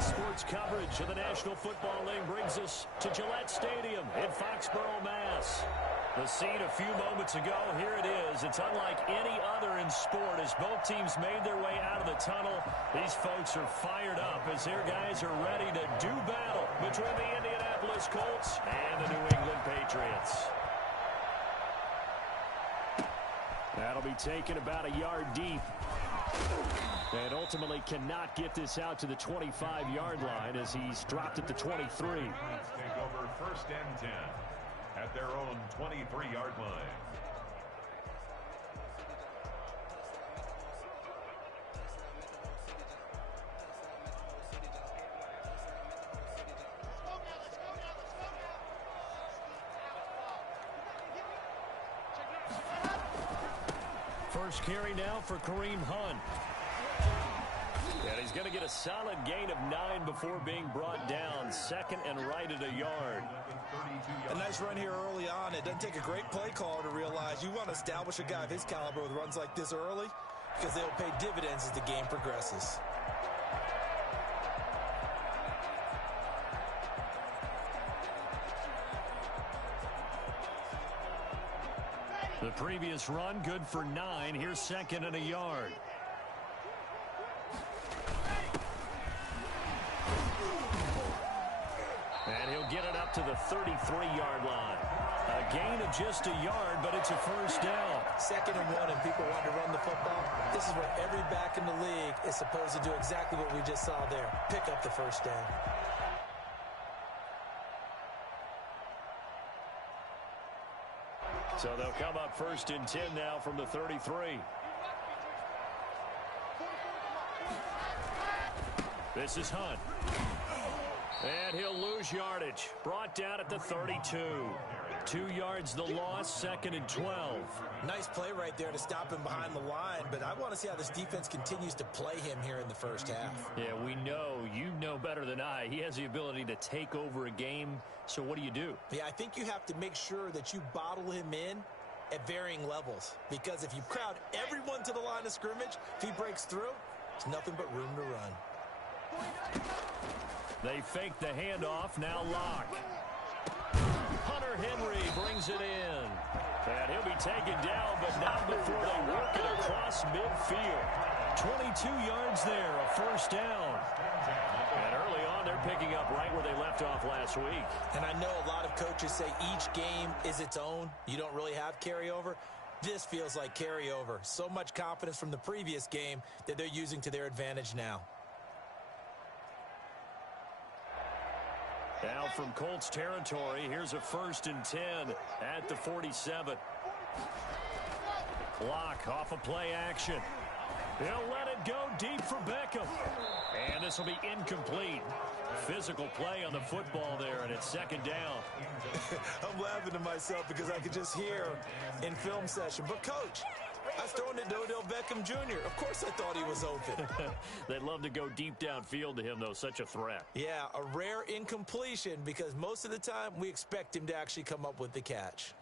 Sports coverage of the National Football League brings us to Gillette Stadium in Foxborough, Mass. The scene a few moments ago, here it is. It's unlike any other in sport as both teams made their way out of the tunnel. These folks are fired up as their guys are ready to do battle between the Indianapolis Colts and the New England Patriots. That'll be taken about a yard deep. And ultimately cannot get this out to the 25-yard line as he's dropped at the 23. Take over 1st and 10 at their own 23-yard line. First carry now for Kareem Hunt. And he's going to get a solid gain of 9 before being brought down. Second and right at a yard. A nice run here early on. It doesn't take a great play caller to realize you want to establish a guy of his caliber with runs like this early because they'll pay dividends as the game progresses. The previous run good for 9. Here's second and a yard. And he'll get it up to the 33-yard line. A gain of just a yard, but it's a first down. 2nd and 1, and people want to run the football. This is where every back in the league is supposed to do exactly what we just saw there. Pick up the first down. So they'll come up 1st and 10 now from the 33. This is Hunt. And he'll lose yardage. Brought down at the 32. 2 yards the loss, 2nd and 12. Nice play right there to stop him behind the line, but I want to see how this defense continues to play him here in the first half. Yeah, we know. You know better than I. He has the ability to take over a game, so what do you do? Yeah, I think you have to make sure that you bottle him in at varying levels, because if you crowd everyone to the line of scrimmage, if he breaks through, there's nothing but room to run. They fake the handoff, now lock. Hunter Henry brings it in. And he'll be taken down, but not before they work it across midfield. 22 yards there, a first down. And early on, they're picking up right where they left off last week. And I know a lot of coaches say each game is its own. You don't really have carryover. This feels like carryover. So much confidence from the previous game that they're using to their advantage now. Now from Colts territory, here's a 1st and 10 at the 47. Clock off of play action. He'll let it go deep for Beckham. And this will be incomplete. Physical play on the football there, and it's 2nd down. I'm laughing to myself because I could just hear in film session, but coach, I was throwing it to Odell Beckham Jr. Of course I thought he was open. They'd love to go deep downfield to him, though. Such a threat. Yeah, a rare incompletion because most of the time we expect him to actually come up with the catch.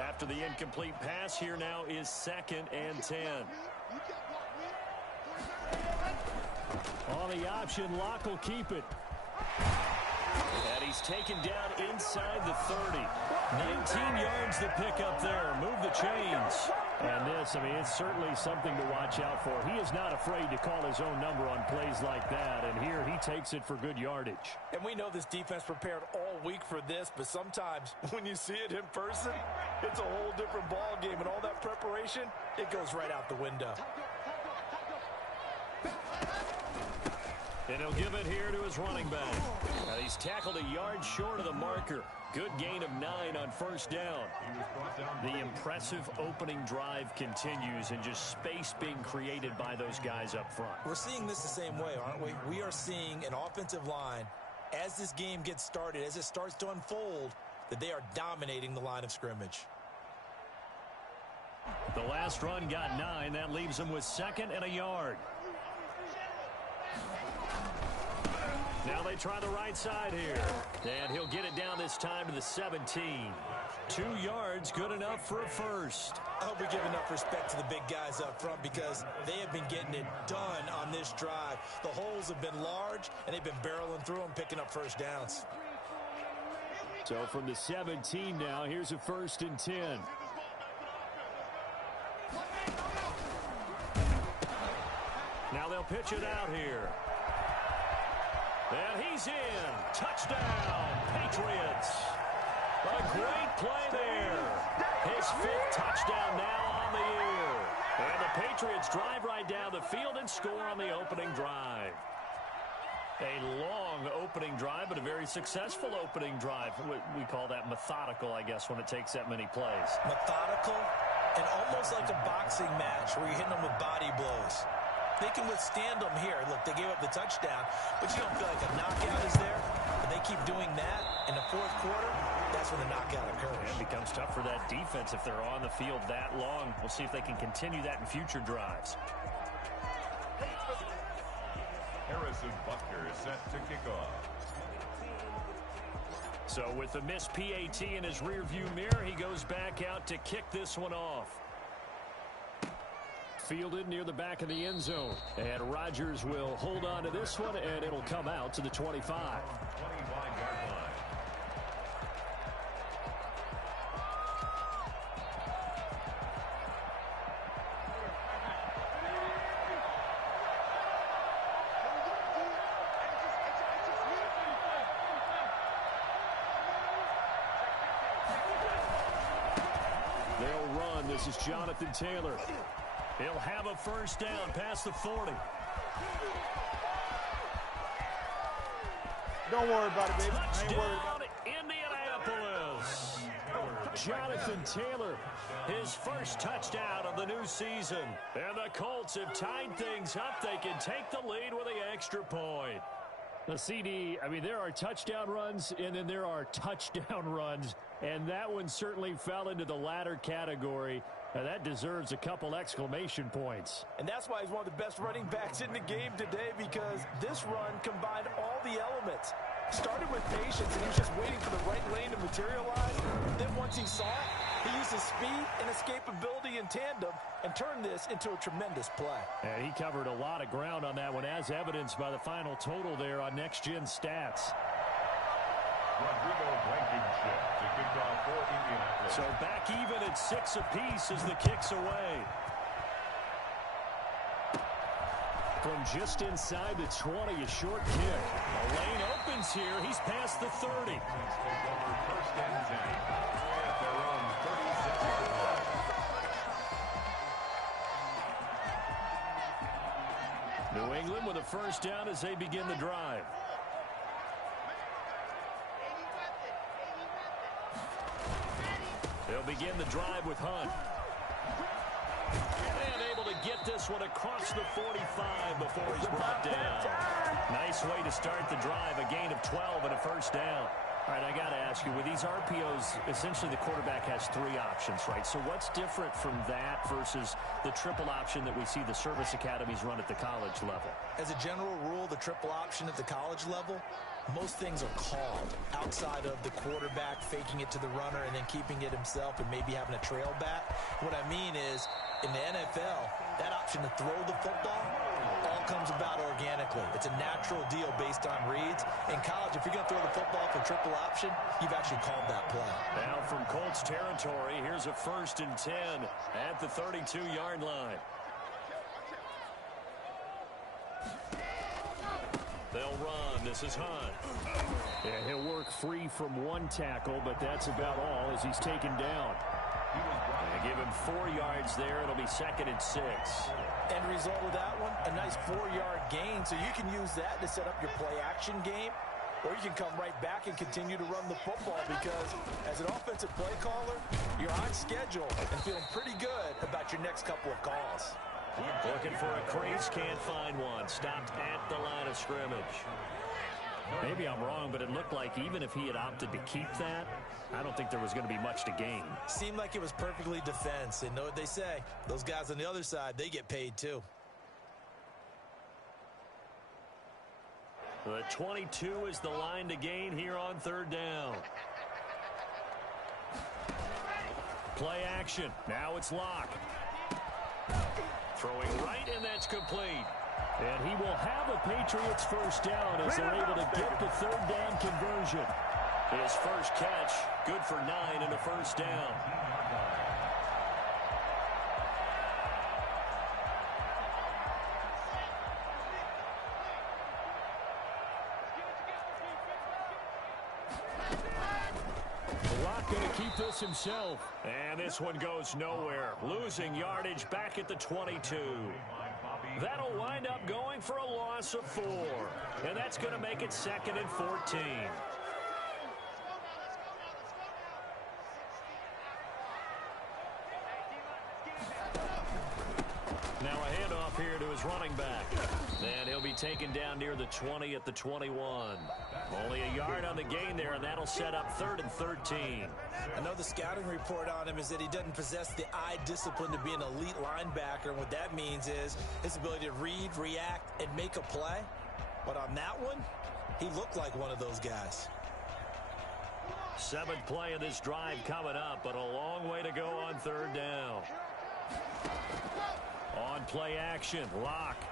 After the incomplete pass, here now is 2nd and 10. On the option, Locke will keep it. And he's taken down inside the 30. 19 yards to pick up there. Move the chains. And this, I mean, it's certainly something to watch out for. He is not afraid to call his own number on plays like that. And here he takes it for good yardage. And we know this defense prepared all week for this, but sometimes when you see it in person, it's a whole different ball game. And all that preparation, it goes right out the window. And he'll give it here to his running back. Now he's tackled a yard short of the marker. Good gain of 9 on 1st down. The impressive opening drive continues and just space being created by those guys up front. We're seeing this the same way, aren't we? We are seeing an offensive line, as this game gets started, as it starts to unfold, that they are dominating the line of scrimmage. The last run got 9. That leaves them with 2nd and a yard. Now they try the right side here. And he'll get it down this time to the 17. 2 yards, good enough for a first. I hope we give enough respect to the big guys up front because they have been getting it done on this drive. The holes have been large, and they've been barreling through them, picking up first downs. So from the 17 now, here's a 1st and 10. Now they'll pitch it out here. And he's in. Touchdown, Patriots. A great play there. His 5th touchdown now on the year. And the Patriots drive right down the field and score on the opening drive. A long opening drive, but a very successful opening drive. We call that methodical, I guess, when it takes that many plays. Methodical and almost like a boxing match where you're hitting them with body blows. They can withstand them here. Look, they gave up the touchdown, but you don't feel like a knockout is there. But they keep doing that in the 4th quarter. That's when the knockout occurs. It becomes tough for that defense if they're on the field that long. We'll see if they can continue that in future drives. Harrison Butker is set to kick off. So with the missed PAT in his rearview mirror, he goes back out to kick this one off. Fielded near the back of the end zone. And Rodgers will hold on to this one, and it'll come out to the 25. 25-yard line. They'll run. This is Jonathan Taylor. He'll have a first down past the 40. Don't worry about it, baby. I ain't worried about it. Indianapolis. Jonathan Taylor, his first touchdown of the new season. And the Colts have tied things up. They can take the lead with the extra point. The CD, I mean, there are touchdown runs, and then there are touchdown runs. And that one certainly fell into the latter category. Now that deserves a couple exclamation points. And that's why he's one of the best running backs in the game today, because this run combined all the elements. Started with patience, and he was just waiting for the right lane to materialize. Then once he saw it, he used his speed and escapability in tandem and turned this into a tremendous play. And he covered a lot of ground on that one, as evidenced by the final total there on Next Gen Stats. Rodrigo Blankenship to kick off for Indianapolis. So back even at 6 apiece as the kick's away. From just inside the 20, a short kick. The lane opens here. He's past the 30. Take over 1st and 10 at their own 36-yard line. New England with a first down as they begin the drive. They'll begin the drive with Hunt. And able to get this one across the 45 before he's brought down. Nice way to start the drive. A gain of 12 and a first down. All right, I got to ask you, with these RPOs, essentially the quarterback has 3 options, right? So what's different from that versus the triple option that we see the service academies run at the college level? As a general rule, the triple option at the college level, most things are called outside of the quarterback faking it to the runner and then keeping it himself and maybe having a trail back. What I mean is, in the NFL, that option to throw the football all comes about organically. It's a natural deal based on reads. In college, if you're going to throw the football for triple option, you've actually called that play. Now from Colts territory, here's a 1st and 10 at the 32-yard line. They'll run. This is Hunt. Yeah, he'll work free from one tackle, but that's about all as he's taken down. They give him 4 yards there. It'll be 2nd and 6. End result of that one, a nice 4-yard gain. So you can use that to set up your play-action game, or you can come right back and continue to run the football because as an offensive play caller, you're on schedule and feeling pretty good about your next couple of calls. Looking for a crease, can't find one. Stopped at the line of scrimmage. Maybe I'm wrong, but it looked like even if he had opted to keep that, I don't think there was going to be much to gain. Seemed like it was perfectly defense. And know what they say, those guys on the other side, they get paid too. The 22 is the line to gain here on third down. Play action. Now it's Locke. Throwing right, and that's complete. And he will have a Patriots first down as they're able to get the third down conversion. His first catch, good for 9 and a first down. Locke going to keep this himself. And this one goes nowhere. Losing yardage back at the 22. That'll wind up going for a loss of 4. And that's going to make it 2nd and 14. Now a handoff here to his running back. And he'll be taken down near the 20 at the 21. Only a yard on the gain there, and that'll set up 3rd and 13. I know the scouting report on him is that he doesn't possess the eye discipline to be an elite linebacker. And what that means is his ability to read, react, and make a play. But on that one, he looked like one of those guys. 7th play of this drive coming up, but a long way to go on third down. On play action, Locke.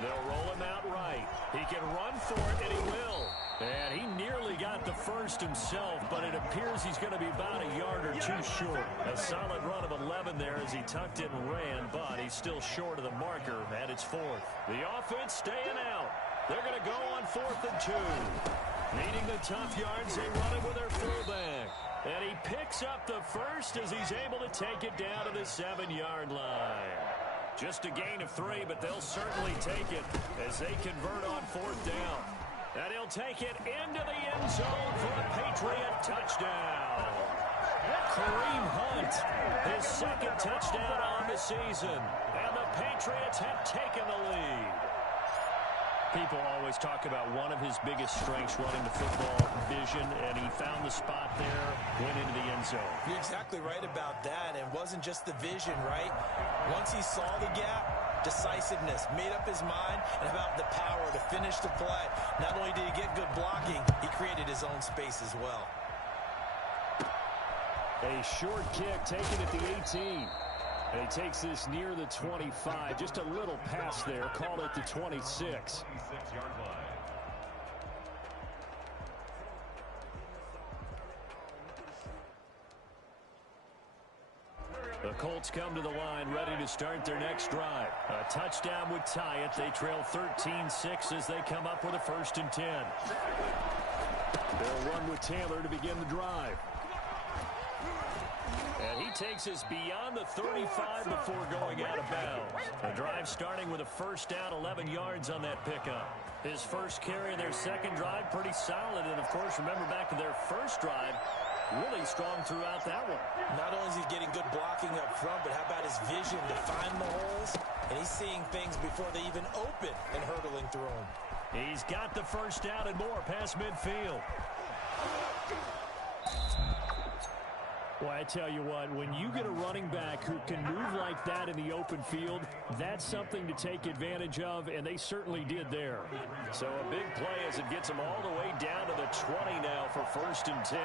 They'll roll him out right. He can run for it, and he will. And he nearly got the first himself, but it appears he's going to be about a yard or 2 short. A solid run of 11 there as he tucked it and ran, but he's still short of the marker, and it's 4th. The offense staying out. They're going to go on 4th and 2. Needing the tough yards, they run it with their fullback. And he picks up the first as he's able to take it down to the 7-yard line. Just a gain of 3, but they'll certainly take it as they convert on 4th down. And he'll take it into the end zone for a Patriot touchdown. Kareem Hunt, his 2nd touchdown on the season. And the Patriots have taken the lead. People always talk about one of his biggest strengths running the football, vision, and he found the spot there, went into the end zone. You're exactly right about that. It wasn't just the vision, right? Once he saw the gap, decisiveness, made up his mind, and about the power to finish the play. Not only did he get good blocking, he created his own space as well. A short kick taken at the 18. And he takes this near the 25. Just a little pass there. Call it the 26. The Colts come to the line, ready to start their next drive. A touchdown would tie it. They trail 13-6 as they come up with a 1st and 10. They'll run with Taylor to begin the drive. And he takes us beyond the 35 before going out of bounds. The drive starting with a 1st down, 11 yards on that pickup. His first carry of their 2nd drive, pretty solid. And, of course, remember back to their first drive, really strong throughout that one. Not only is he getting good blocking up front, but how about his vision to find the holes? And he's seeing things before they even open and hurdling through them. He's got the 1st down and more past midfield. Well, I tell you what, when you get a running back who can move like that in the open field, that's something to take advantage of, and they certainly did there. So a big play as it gets them all the way down to the 20 now for 1st and 10.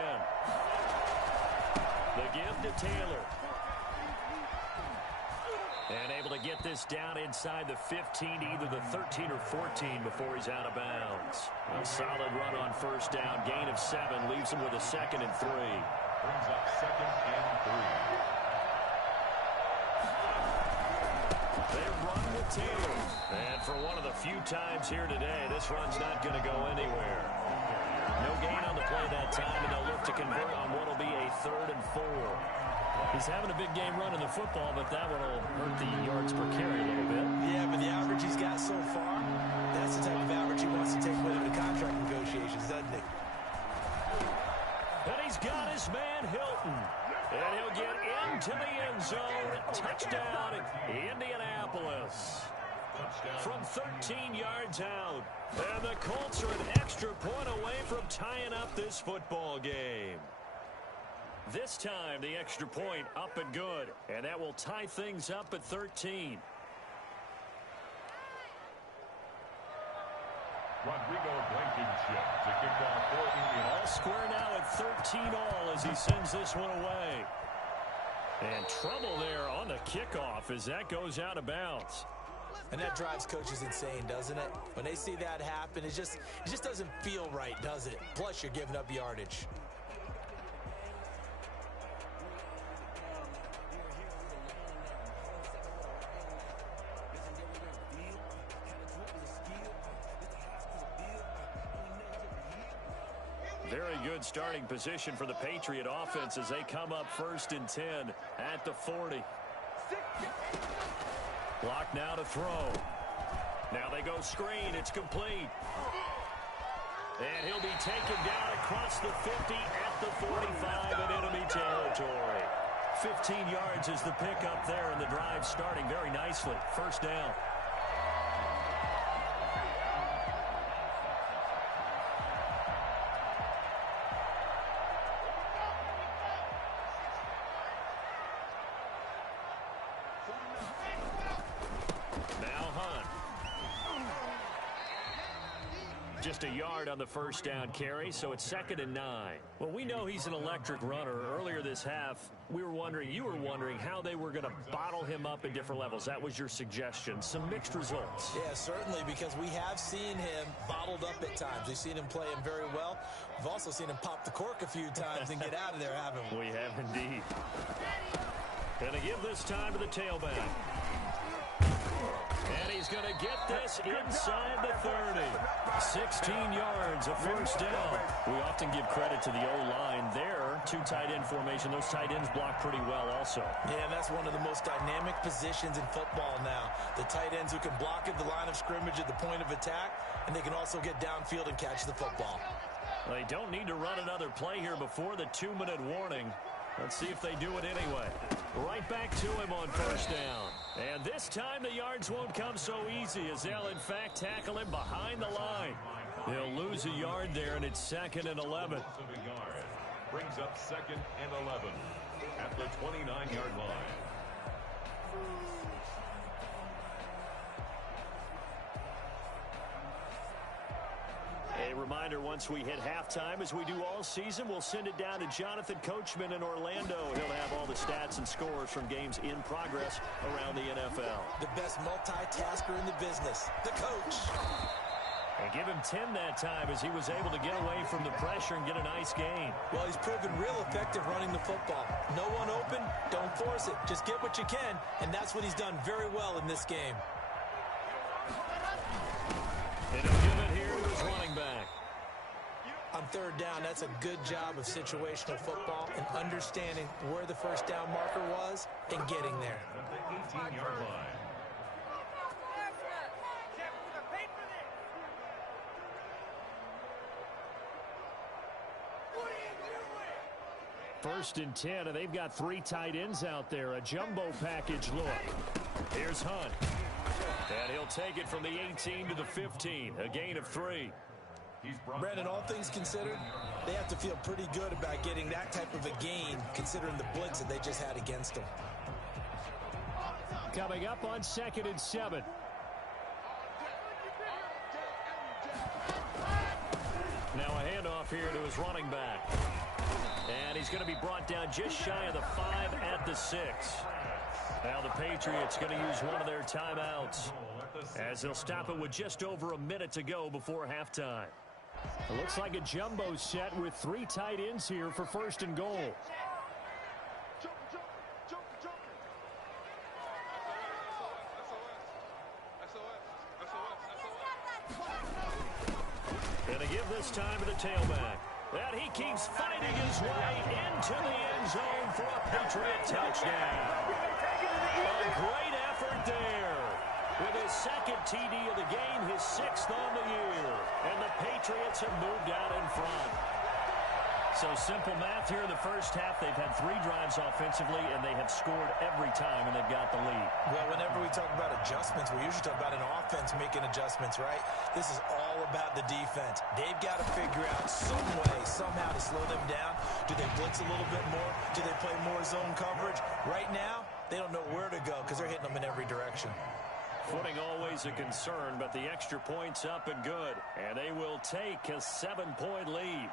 The give to Taylor. And able to get this down inside the 15, either the 13 or 14 before he's out of bounds. A solid run on 1st down, gain of 7, leaves him with a 2nd and 3. Brings up 2nd and 3. They run with Taylor. And for one of the few times here today, this run's not going to go anywhere. No gain on the play that time, and they'll look to convert on what will be a 3rd and 4. He's having a big game running the football, but that one will hurt the yards per carry a little bit. Yeah, but the average he's got so far, that's the type of average he wants to take with him to contract negotiations, doesn't he? And he's got his man Hilton. And he'll get into the end zone. Touchdown, Indianapolis. From 13 yards out. And the Colts are an extra point away from tying up this football game. This time, the extra point up and good. And that will tie things up at 13. Rodrigo Blankenship to kick off for Indiana. All square now at 13-all as he sends this one away. And trouble there on the kickoff as that goes out of bounds. And that drives coaches insane, doesn't it? When they see that happen, it just doesn't feel right, does it? Plus, you're giving up yardage. Very good starting position for the Patriot offense as they come up 1st and 10 at the 40. Block now to throw. Now they go screen. It's complete. And he'll be taken down across the 50 at the 45 in enemy territory. 15 yards is the pickup there, and the drive starting very nicely. 1st down. Just a yard on the 1st down carry, so it's 2nd and 9. Well, we know he's an electric runner. Earlier this half, you were wondering how they were going to bottle him up at different levels. That was your suggestion. Some mixed results. Yeah, certainly, because we have seen him bottled up at times. We've seen him play him very well. We've also seen him pop the cork a few times and get out of there, haven't we? We have indeed. Going to give this time to the tailback. And he's going to get this inside the 30. 16 yards, a 1st down. We often give credit to the O-line there. 2 tight end formation. Those tight ends block pretty well also. Yeah, and that's one of the most dynamic positions in football now. The tight ends who can block at the line of scrimmage at the point of attack, and they can also get downfield and catch the football. They don't need to run another play here before the 2-minute warning. Let's see if they do it anyway. Right back to him on 1st down. And this time the yards won't come so easy as they'll, in fact, tackle him behind the line. They'll lose a yard there, and it's 2nd and 11. Brings up 2nd and 11 at the 29-yard line. A reminder, once we hit halftime, as we do all season, we'll send it down to Jonathan Coachman in Orlando. He'll have all the stats and scores from games in progress around the NFL. The best multitasker in the business, the coach. And give him 10 that time as he was able to get away from the pressure and get a nice gain. Well, he's proven real effective running the football. No one open, don't force it. Just get what you can, and that's what he's done very well in this game. And he'll give it here to his running back. On 3rd down, that's a good job of situational football and understanding where the 1st down marker was and getting there. At the 18-yard line. First and 10, and they've got 3 tight ends out there. A jumbo package look. Here's Hunt. And he'll take it from the 18 to the 15. A gain of 3. Brandon, all things considered, they have to feel pretty good about getting that type of a gain considering the blitz that they just had against them. Coming up on 2nd and 7. Now a handoff here to his running back. And he's going to be brought down just shy of the 5 at the 6. Now the Patriots going to use one of their timeouts as they'll stop it with just over a minute to go before halftime. It looks like a jumbo set with 3 tight ends here for 1st and goal. And to give this time to the tailback. And he keeps fighting his way into the end zone for a Patriot touchdown. A great effort there. With his 2nd TD of the game, his 6th on the year. And the Patriots have moved out in front. So simple math here in the first half. They've had 3 drives offensively, and they have scored every time, and they've got the lead. Well, whenever we talk about adjustments, we usually talk about an offense making adjustments, right? This is all about the defense. They've got to figure out some way, somehow to slow them down. Do they blitz a little bit more? Do they play more zone coverage? Right now, they don't know where to go because they're hitting them in every direction. Footing always a concern, but the extra point's up and good. And they will take a 7-point lead.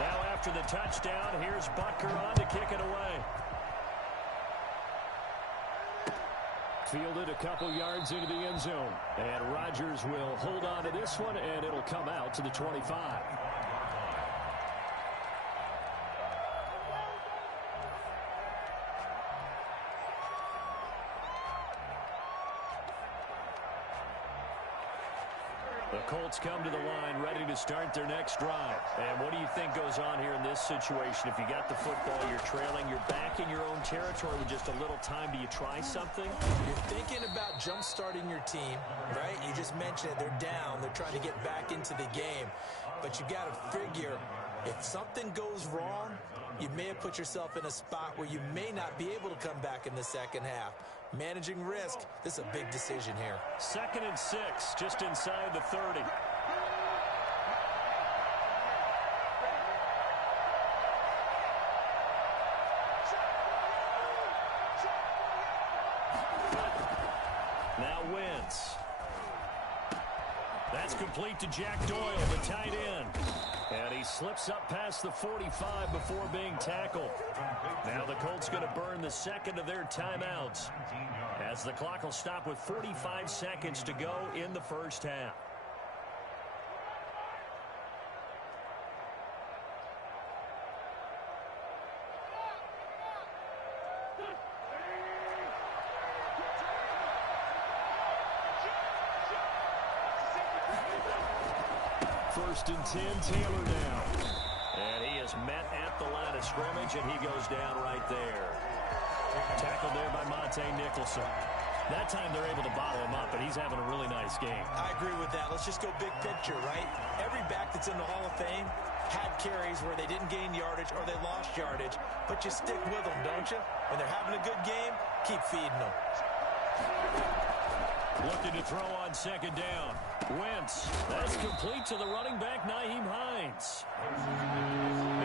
Now after the touchdown, here's Butker on to kick it away. Fielded a couple yards into the end zone. And Rodgers will hold on to this one, and it'll come out to the 25. The Colts come to the line ready to start their next drive. And what do you think goes on here in this situation? If you got the football, you're trailing, you're back in your own territory with just a little time. Do you try something? You're thinking about jump-starting your team, right? You just mentioned it. They're down. They're trying to get back into the game. But you got to figure, if something goes wrong, you may have put yourself in a spot where you may not be able to come back in the second half. Managing risk, this is a big decision here. 2nd and 6, just inside the 30. Now Wentz. That's complete to Jack Doyle, the tight end. And he slips up past the 45 before being tackled. Now the Colts going to burn the second of their timeouts, as the clock will stop with 45 seconds to go in the first half. First and 10, Taylor down. And he is met at the line of scrimmage, and he goes down right there. Tackled there by Monte Nicholson. That time they're able to bottle him up, and he's having a really nice game. I agree with that. Let's just go big picture, right? Every back that's in the Hall of Fame had carries where they didn't gain yardage or they lost yardage, but you stick with them, don't you? When they're having a good game, keep feeding them. Looking to throw on second down. Wentz. That's complete to the running back, Nyheim Hines.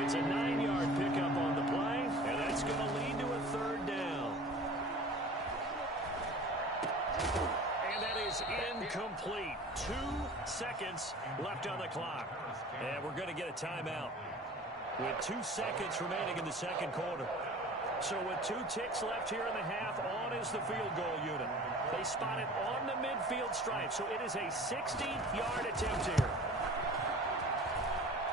It's a 9-yard pickup on the play, and that's going to lead to a third down. And that is incomplete. 2 seconds left on the clock. And we're going to get a timeout with 2 seconds remaining in the second quarter. So with 2 ticks left here in the half, on is the field goal unit. They spot it on the midfield stripe, so it is a 60-yard attempt here.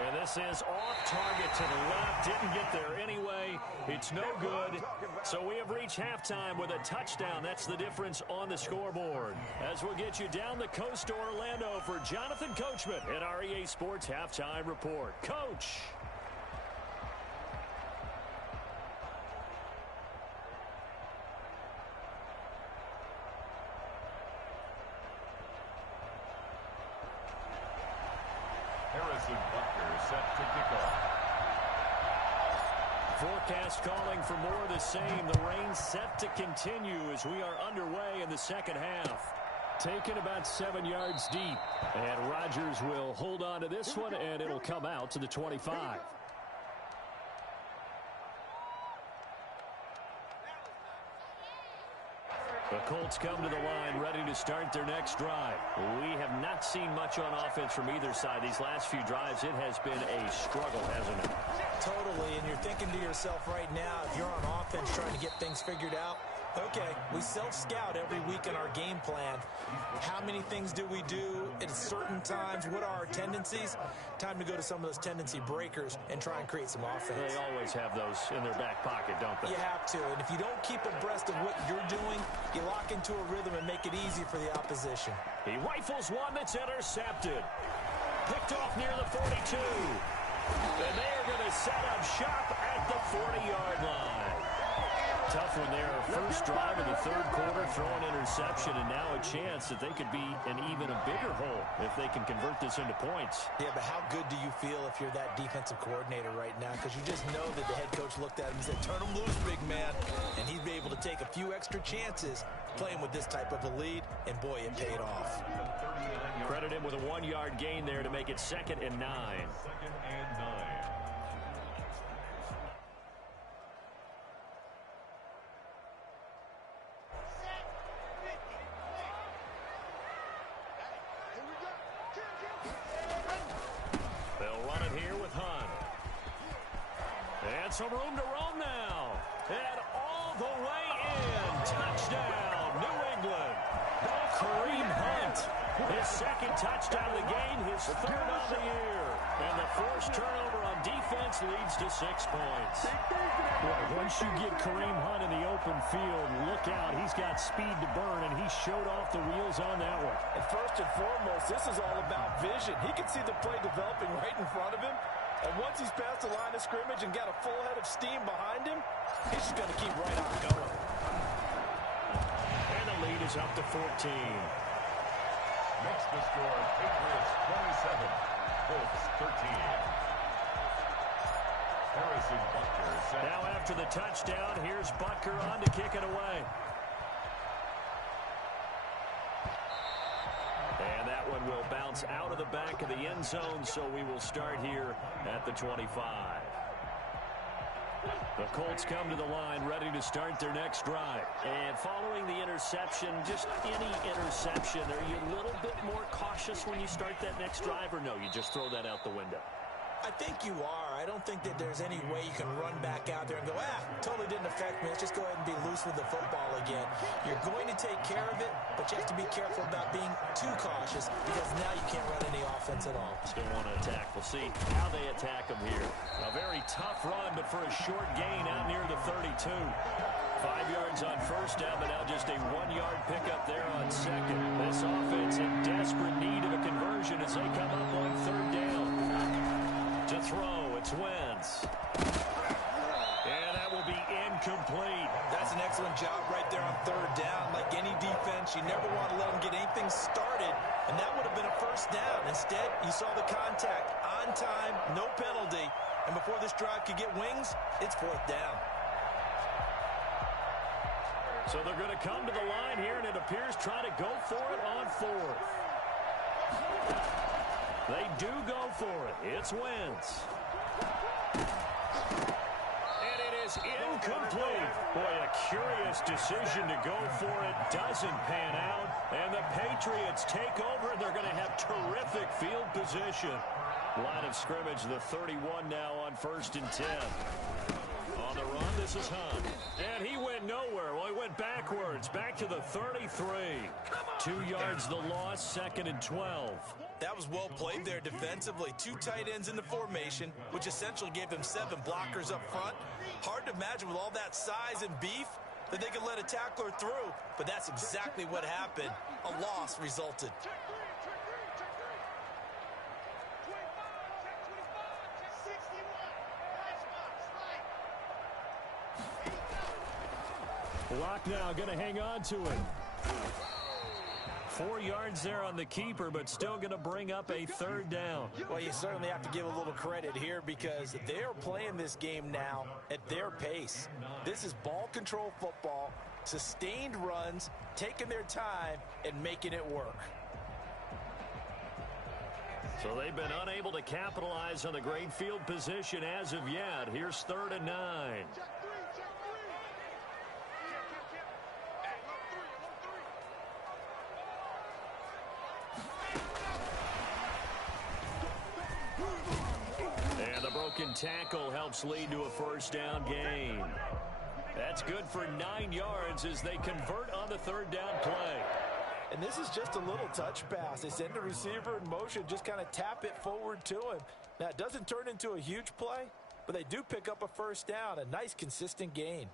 And this is off target to the left. Didn't get there anyway. It's no good. So we have reached halftime with a touchdown. That's the difference on the scoreboard. As we'll get you down the coast to Orlando for Jonathan Coachman in our EA Sports Halftime Report. Coach. Set to kick off. Forecast calling for more of the same. The rain set to continue as we are underway in the second half. Taken about 7 yards deep. And Rodgers will hold on to this one, and it'll come out to the 25. The Colts come to the line ready to start their next drive. We have not seen much on offense from either side. These last few drives, it has been a struggle, hasn't it? Totally, and you're thinking to yourself right now, if you're on offense trying to get things figured out, okay, we self-scout every week in our game plan. How many things do we do at certain times? What are our tendencies? Time to go to some of those tendency breakers and try and create some offense. They always have those in their back pocket, don't they? You have to, and if you don't keep abreast of what you're doing, you lock into a rhythm and make it easy for the opposition. He rifles one that's intercepted. Picked off near the 42. And they are going to set up shop at the 40-yard line. tough one there. First drive of the third quarter, throw an interception, and now a chance that they could be in even a bigger hole if they can convert this into points. Yeah, but how good do you feel if you're that defensive coordinator right now? Because you just know that the head coach looked at him and said, turn him loose, big man. And he'd be able to take a few extra chances playing with this type of a lead, and boy, it paid off. Credit him with a 1-yard gain there to make it 2nd and 9. 2nd and 9. They'll run it here with Hunt. And some room to roam now. And all the way in. Touchdown, New England. Kareem Hunt. His 2nd touchdown of the game, his 3rd of the year. And the forced turnover on defense leads to 6 points. Boy, once you get Kareem Hunt in the open field, look out. He's got speed to burn, and he showed off the wheels on that one. And first and foremost, this is all about vision. He can see the play developing right in front of him. And once he's past the line of scrimmage and got a full head of steam behind him, he's just going to keep right on going. And the lead is up to 14. Makes the score Patriots 27, Colts 13. Harrison Butker set. Now after the touchdown, here's Butker on to kick it away. And that one will bounce out of the back of the end zone, so we will start here at the 25. The Colts come to the line ready to start their next drive. And following the interception, just any interception, are you a little bit more cautious when you start that next drive, or no, you just throw that out the window? I think you are. I don't think that there's any way you can run back out there and go, totally didn't affect me. Let's just go ahead and be loose with the football again. You're going to take care of it, but you have to be careful about being too cautious because now you can't run any offense at all. Still want to attack. We'll see how they attack them here. A very tough run, but for a short gain out near the 32. 5 yards on first down, but now just a 1-yard pickup there on second. This offense in desperate need of a conversion as they come up on 3rd down. To throw, it's Wentz. And that will be incomplete. That's an excellent job right there on 3rd down. Like any defense, you never want to let them get anything started, and that would have been a first down. Instead, you saw the contact on time, no penalty, and before this drive could get wings, it's 4th down. So they're going to come to the line here, and it appears trying to go for it on 4th. They do go for it. It's Wentz. And it is incomplete. Boy, a curious decision to go for it. Doesn't pan out. And the Patriots take over, and they're going to have terrific field position. Line of scrimmage, the 31 now on 1st and 10. On the run, this is Hunt. And he went nowhere. Well, he went backwards, back to the 33. 2 yards the loss, 2nd and 12. That was well played there defensively. 2 tight ends in the formation, which essentially gave them 7 blockers up front. Hard to imagine with all that size and beef that they could let a tackler through, but that's exactly what happened. A loss resulted. Lock now, going to hang on to it. 4 yards there on the keeper, but still going to bring up a 3rd down. Well, you certainly have to give a little credit here because they're playing this game now at their pace. This is ball control football, sustained runs, taking their time, and making it work. So they've been unable to capitalize on the great field position as of yet. Here's 3rd and 9. Tackle helps lead to a 1st down gain. That's good for 9 yards as they convert on the 3rd down play. And this is just a little touch pass. They send the receiver in motion, just kind of tap it forward to him. Now, it doesn't turn into a huge play, but they do pick up a 1st down, a nice consistent gain.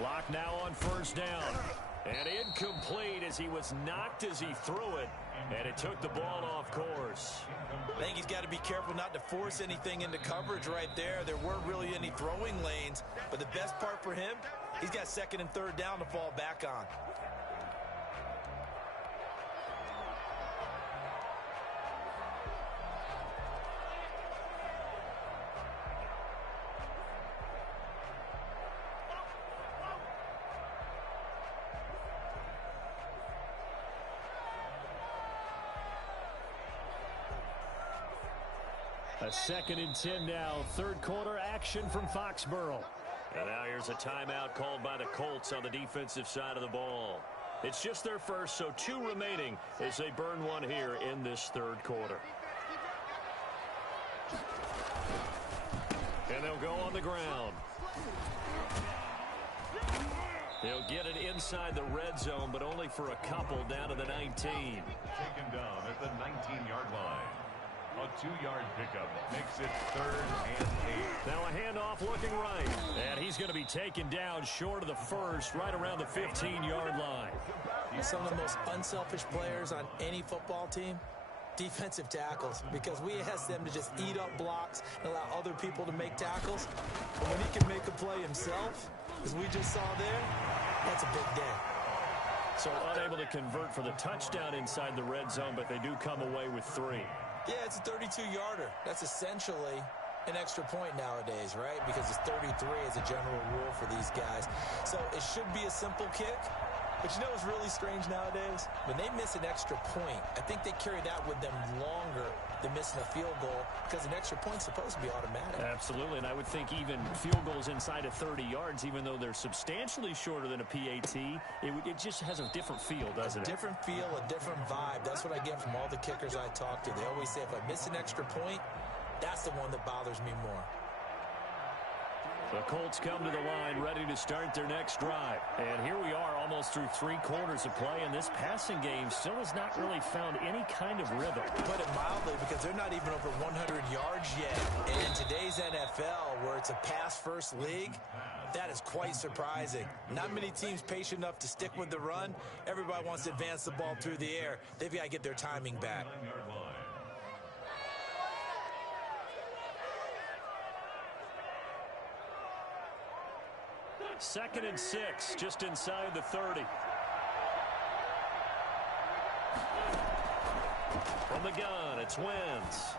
Clock now on first down. And incomplete as he was knocked as he threw it. And it took the ball off course. I think he's got to be careful not to force anything into coverage right there. There weren't really any throwing lanes. But the best part for him, he's got second and third down to fall back on. A 2nd and 10 now. Third quarter action from Foxborough. And now here's a timeout called by the Colts on the defensive side of the ball. It's just their first, so 2 remaining as they burn one here in this third quarter. And they'll go on the ground. They'll get it inside the red zone, but only for a couple down to the 19. Taken down at the 19-yard line. A 2-yard pickup makes it 3rd and 8. Now a handoff looking right. And he's going to be taken down short of the first, right around the 15-yard line. Some of the most unselfish players on any football team, defensive tackles, because we ask them to just eat up blocks and allow other people to make tackles. But when he can make a play himself, as we just saw there, that's a big day. So unable to convert for the touchdown inside the red zone, but they do come away with 3. Yeah, it's a 32-yarder. That's essentially an extra point nowadays, right? Because it's 33 as a general rule for these guys. So it should be a simple kick. But you know what's really strange nowadays? When they miss an extra point, I think they carry that with them longer than missing a field goal because an extra point's supposed to be automatic. Absolutely, and I would think even field goals inside of 30 yards, even though they're substantially shorter than a PAT, it just has a different feel, doesn't it? A different feel, a different vibe. That's what I get from all the kickers I talk to. They always say if I miss an extra point, that's the one that bothers me more. The Colts come to the line ready to start their next drive. And here we are almost through 3 quarters of play, and this passing game still has not really found any kind of rhythm. Put it mildly, because they're not even over 100 yards yet. And in today's NFL, where it's a pass-first league, that is quite surprising. Not many teams patient enough to stick with the run. Everybody wants to advance the ball through the air. They've got to get their timing back. 2nd and 6, just inside the 30. From the gun, it's Wentz.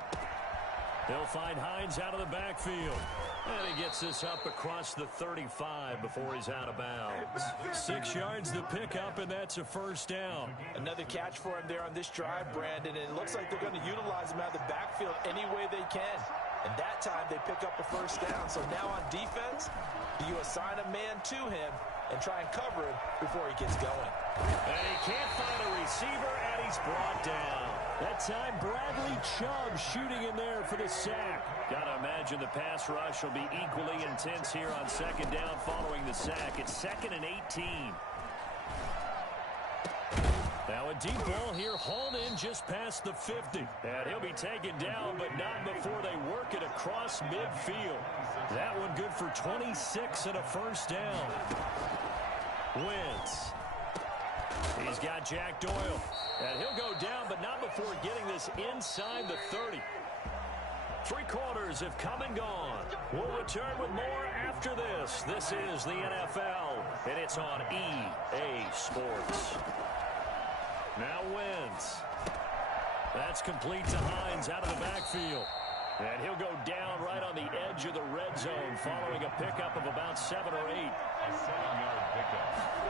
They'll find Hines out of the backfield. And he gets this up across the 35 before he's out of bounds. 6 yards the pickup, and that's a first down. Another catch for him there on this drive, Brandon, and it looks like they're going to utilize him out of the backfield any way they can. And that time they pick up a first down. So now on defense, do you assign a man to him and try and cover him before he gets going? And he can't find a receiver, and he's brought down. That time, Bradley Chubb shooting in there for the sack. Got to imagine the pass rush will be equally intense here on 2nd down following the sack. It's 2nd and 18. Now a deep ball here, hauled in just past the 50. And he'll be taken down, but not before they work it across midfield. That one good for 26 and a first down. Wentz. He's got Jack Doyle. And he'll go down, but not before getting this inside the 30. 3 quarters have come and gone. We'll return with more after this. This is the NFL, and it's on EA Sports. Now Wentz. That's complete to Hines out of the backfield. And he'll go down right on the edge of the red zone following a pickup of about 7 or 8. A 7-yard pickup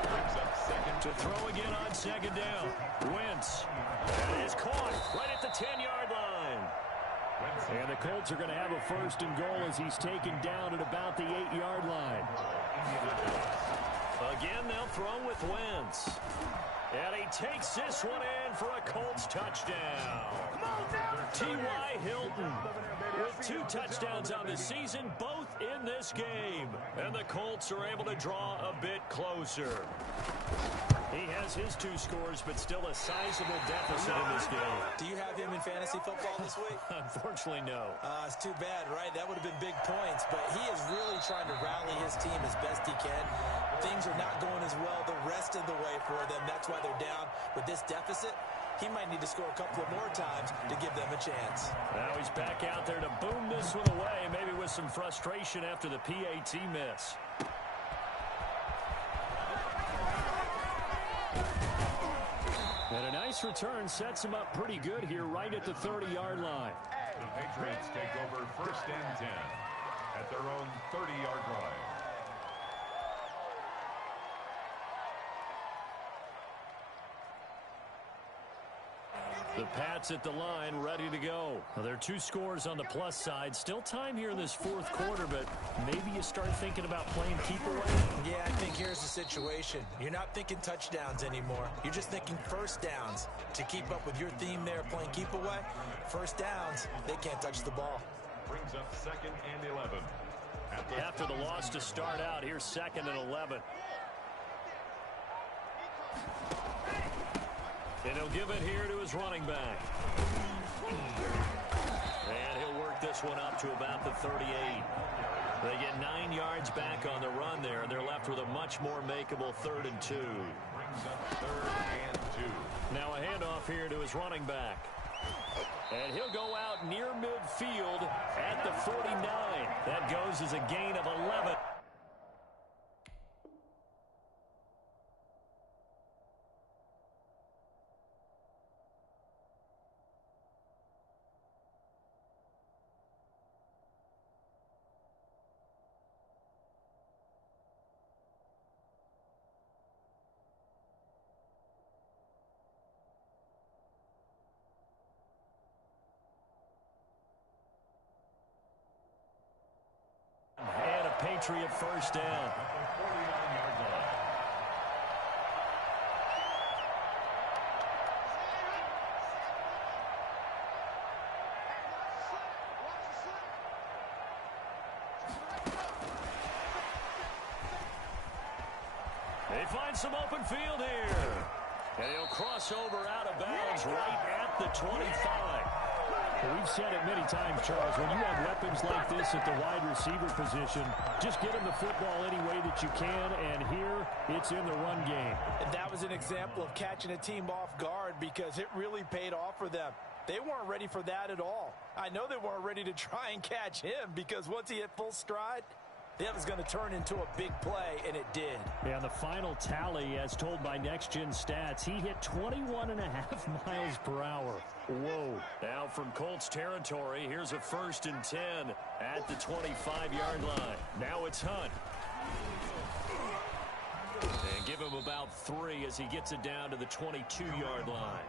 brings up 2nd. To throw again on 2nd down. Wentz. And is caught right at the 10-yard line. And the Colts are going to have a 1st and goal as he's taken down at about the 8-yard line. Again, they'll throw with Wentz. And he takes this one in for a Colts touchdown. T.Y. Hilton with 2 touchdowns on the season, both in this game. And the Colts are able to draw a bit closer. He has his 2 scores, but still a sizable deficit in this game. Do you have him in fantasy football this week? Unfortunately, no. It's too bad, right? That would have been big points, but he is really trying to rally his team as best he can. Things things are not going as well the rest of the way for them. That's why they're down with this deficit. He might need to score a couple of more times to give them a chance. Now he's back out there to boom this one away, maybe with some frustration after the PAT miss. And a nice return sets him up pretty good here right at the 30-yard line. The Patriots take over 1st and 10 at their own 30-yard line. The Pats at the line, ready to go. Now, there are 2 scores on the plus side. Still time here in this 4th quarter, but maybe you start thinking about playing keep away. Yeah, I think here's the situation. You're not thinking touchdowns anymore. You're just thinking first downs. To keep up with your theme there, playing keep away, first downs, they can't touch the ball. Brings up 2nd and 11. After the loss to start out, here's 2nd and 11. And he'll give it here to his running back. And he'll work this one up to about the 38. They get 9 yards back on the run there, and they're left with a much more makeable 3rd and 2. Brings up 3rd and 2. Now a handoff here to his running back. And he'll go out near midfield at the 49. That goes as a gain of 11. And a Patriot first down. At the 49-yard line. They find some open field here. And he'll cross over out of bounds right at the 25. Well, we've said it many times, Charles, when you have weapons like this at the wide receiver position, just get him the football any way that you can, and here it's in the run game. And that was an example of catching a team off guard because it really paid off for them. They weren't ready for that at all. I know they weren't ready to try and catch him because once he hit full stride, that was going to turn into a big play, and it did. Yeah, the final tally, as told by Next Gen Stats, he hit 21.5 miles per hour. Whoa. Now from Colts territory, here's a 1st and 10 at the 25-yard line. Now it's Hunt. And give him about 3 as he gets it down to the 22-yard line.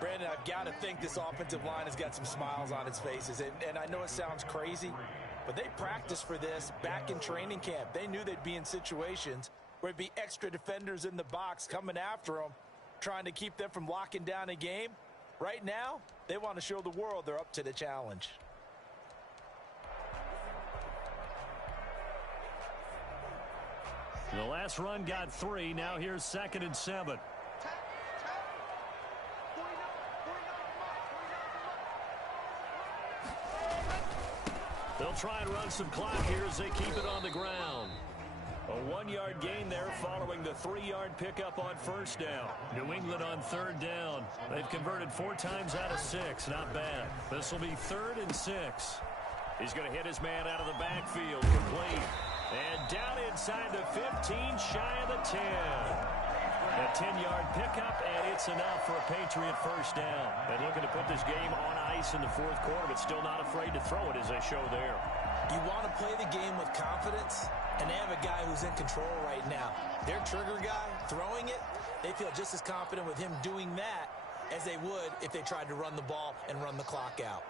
Brandon, I've got to think this offensive line has got some smiles on its faces. And I know it sounds crazy, but they practiced for this back in training camp. They knew they'd be in situations where it'd be extra defenders in the box coming after them, trying to keep them from locking down a game. Right now, they want to show the world they're up to the challenge. The last run got 3. Now here's 2nd and 7. They'll try and run some clock here as they keep it on the ground. A 1-yard gain there following the 3-yard pickup on first down. New England on 3rd down. They've converted 4 times out of 6. Not bad. This will be 3rd and 6. He's going to hit his man out of the backfield. Complete. And down inside the 15, shy of the 10. A 10-yard pickup, and it's enough for a Patriot first down. And looking to put this game on ice in the 4th quarter, but still not afraid to throw it as they show there. You want to play the game with confidence, and they have a guy who's in control right now. Their trigger guy, throwing it, they feel just as confident with him doing that as they would if they tried to run the ball and run the clock out.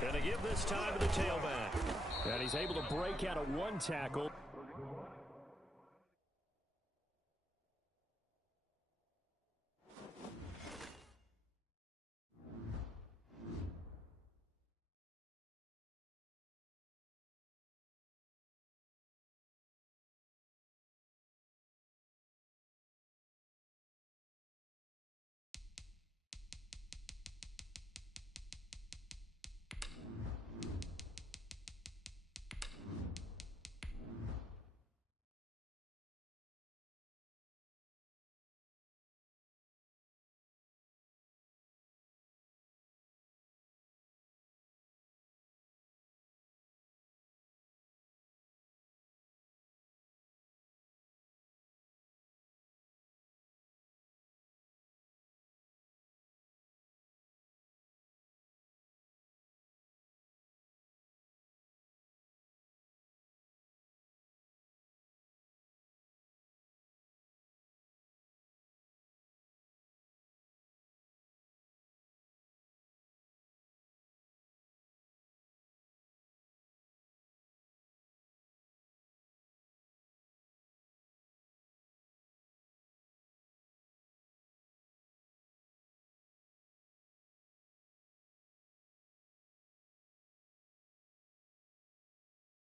Going to give this time to the tailback. And he's able to break out of 1 tackle.